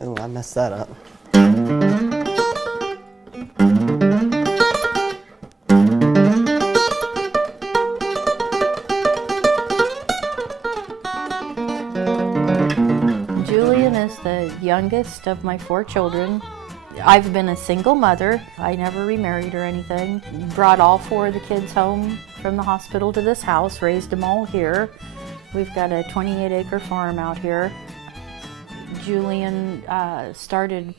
Oh, I messed that up. Julian is the youngest of my 4 children. I've been a single mother. I never remarried or anything. Brought all 4 of the kids home from the hospital to this house, raised them all here. We've got a 28-acre farm out here. Julian started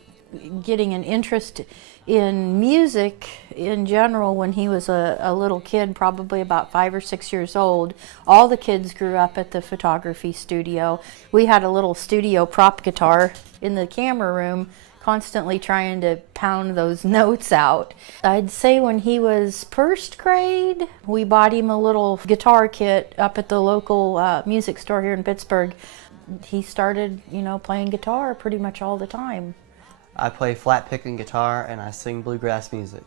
getting an interest in music in general when he was a little kid, probably about 5 or 6 years old. All the kids grew up at the photography studio. We had a little studio prop guitar in the camera room, constantly trying to pound those notes out. I'd say when he was first grade, we bought him a little guitar kit up at the local music store here in Pittsburgh. He started, playing guitar pretty much all the time. I play flatpicking guitar and I sing bluegrass music.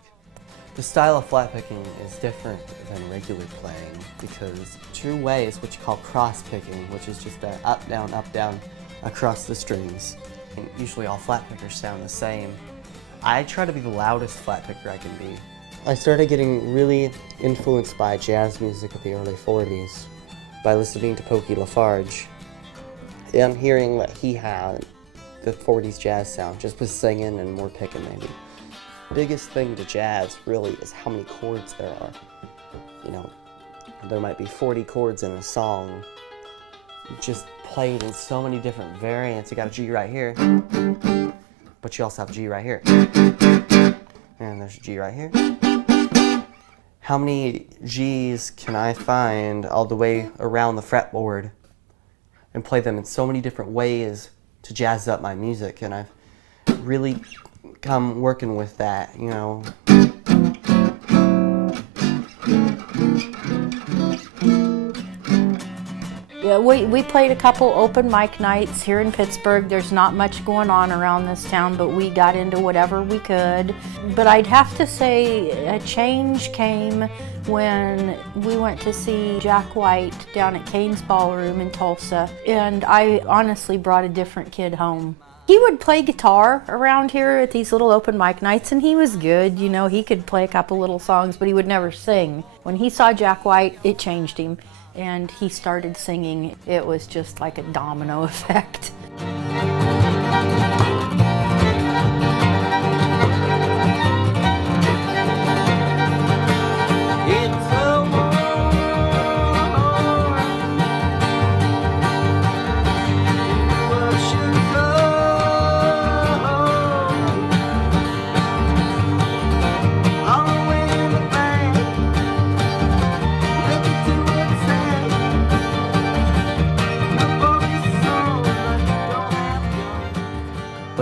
The style of flatpicking is different than regular playing because true way is what you call cross-picking, which is just that up, down, across the strings. And usually all flatpickers sound the same. I try to be the loudest flatpicker I can be. I started getting really influenced by jazz music of the early 40s by listening to Pokey LaFarge and hearing what he had, the 40s jazz sound, just with singing and more picking maybe. The biggest thing to jazz really is how many chords there are. There might be 40 chords in a song, just played in so many different variants. You got a G right here, but you also have a G right here. And there's a G right here. How many G's can I find all the way around the fretboard and play them in so many different ways to jazz up my music? And I've really come working with that, Yeah, we played a couple open mic nights here in Pittsburgh. There's not much going on around this town, but we got into whatever we could. But I'd have to say a change came when we went to see Jack White down at Kane's Ballroom in Tulsa, and I honestly brought a different kid home. He would play guitar around here at these little open mic nights, and he was good. He could play a couple little songs, but he would never sing. When he saw Jack White, it changed him, and he started singing. It was just like a domino effect.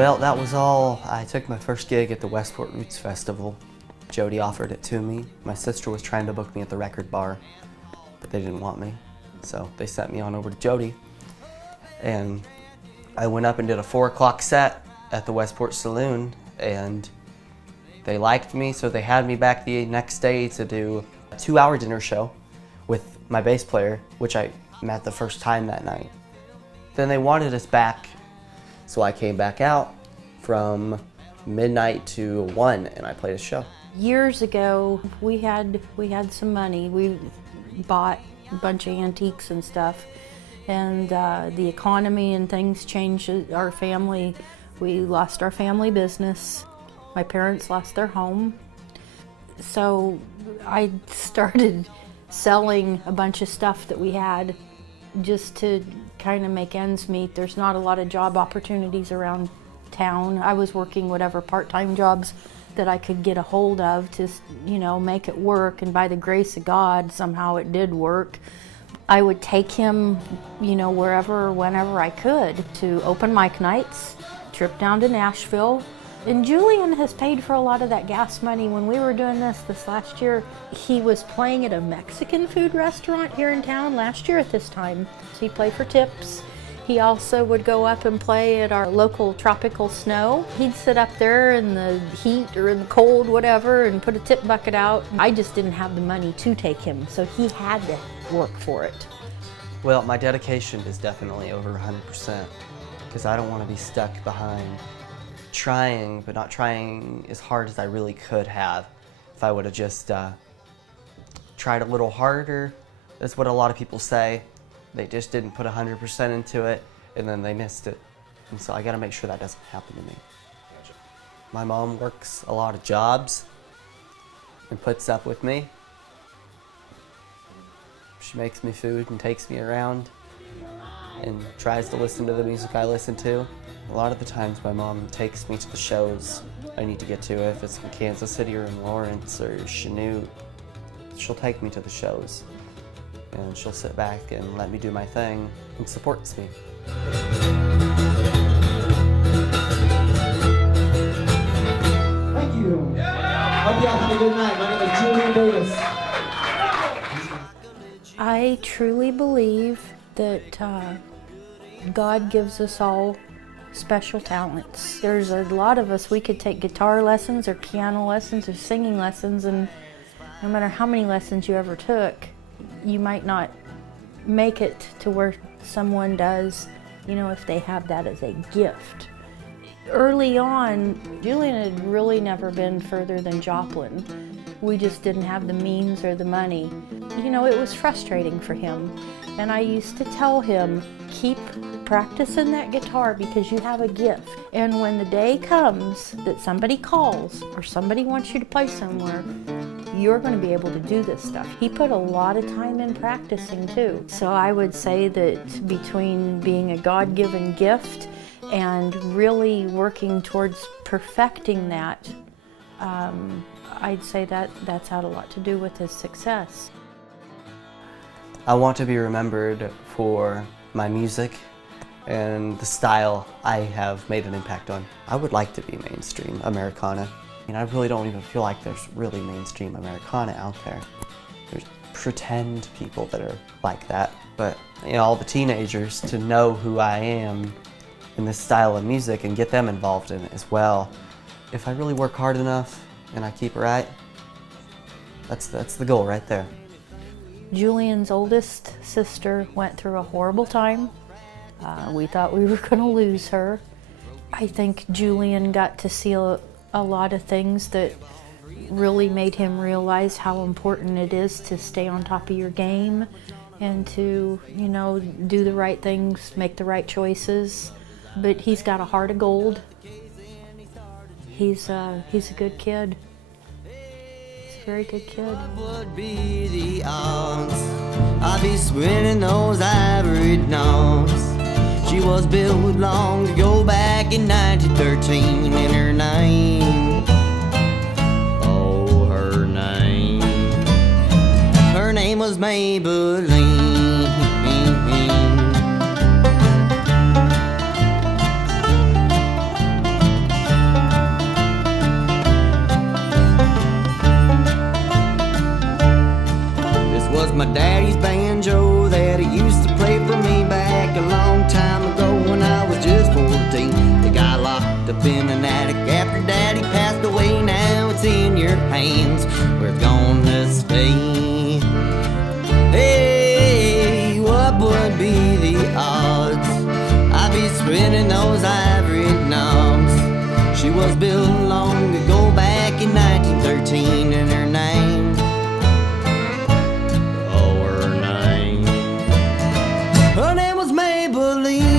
Well, that was all. I took my first gig at the Westport Roots Festival. Jody offered it to me. My sister was trying to book me at the record bar, but they didn't want me. So they sent me on over to Jody. And I went up and did a 4 o'clock set at the Westport Saloon, and they liked me, so they had me back the next day to do a 2-hour dinner show with my bass player, which I met the first time that night. Then they wanted us back, so I came back out from midnight to 1, and I played a show. Years ago, we had some money. We bought a bunch of antiques and stuff, and the economy and things changed our family. We lost our family business. My parents lost their home. So I started selling a bunch of stuff that we had just to kind of make ends meet. There's not a lot of job opportunities around town. I was working whatever part-time jobs that I could get a hold of to, make it work, and by the grace of God, somehow it did work. I would take him, wherever or whenever I could to open mic nights, trip down to Nashville. And Julian has paid for a lot of that gas money. When we were doing this last year, he was playing at a Mexican food restaurant here in town last year at this time. So he played for tips. He also would go up and play at our local tropical snow. He'd sit up there in the heat or in the cold, whatever, and put a tip bucket out. I just didn't have the money to take him, so he had to work for it. Well, my dedication is definitely over 100%, because I don't want to be stuck behind trying, but not trying as hard as I really could have. If I would have just tried a little harder, that's what a lot of people say. They just didn't put 100% into it, and then they missed it. And so I gotta make sure that doesn't happen to me. My mom works a lot of jobs and puts up with me. She makes me food and takes me around and tries to listen to the music I listen to. A lot of the times my mom takes me to the shows I need to get to. If it's in Kansas City or in Lawrence or Chanute, she'll take me to the shows. And she'll sit back and let me do my thing and supports me. Thank you. Hope y'all have a good night. My name is Julian Davis. I truly believe that God gives us all special talents. There's a lot of us, we could take guitar lessons or piano lessons or singing lessons, and no matter how many lessons you ever took, you might not make it to where someone does, if they have that as a gift. Early on, Julian had really never been further than Joplin. We just didn't have the means or the money. It was frustrating for him. And I used to tell him, keep practicing that guitar because you have a gift. And when the day comes that somebody calls or somebody wants you to play somewhere, you're going to be able to do this stuff. He put a lot of time in practicing too. So I would say that between being a God-given gift and really working towards perfecting that, I'd say that's had a lot to do with his success. I want to be remembered for my music and the style I have made an impact on. I would like to be mainstream Americana. I really don't even feel like there's really mainstream Americana out there. There's pretend people that are like that. But all the teenagers, to know who I am in this style of music and get them involved in it as well. If I really work hard enough and I keep it right, that's the goal right there. Julian's oldest sister went through a horrible time. We thought we were going to lose her. I think Julian got to see a lot of things that really made him realize how important it is to stay on top of your game and to, do the right things, make the right choices. But he's got a heart of gold. He's a good kid. He's a very good kid. What would be the odds? I'd be swinging those ivory knobs. She was built long ago back in 1913, and her name, oh, her name was Maybelline. daddy's banjo that he used to play for me back a long time ago when I was just 14. It got locked up in an attic after daddy passed away. Now it's in your hands where it's gonna stay. Hey, what would be the odds I'd be spinning those ivory knobs? She was built long ago back in 1913, and her name, oh, her name, her name was Maybelline.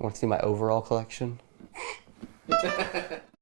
Want to see my overall collection?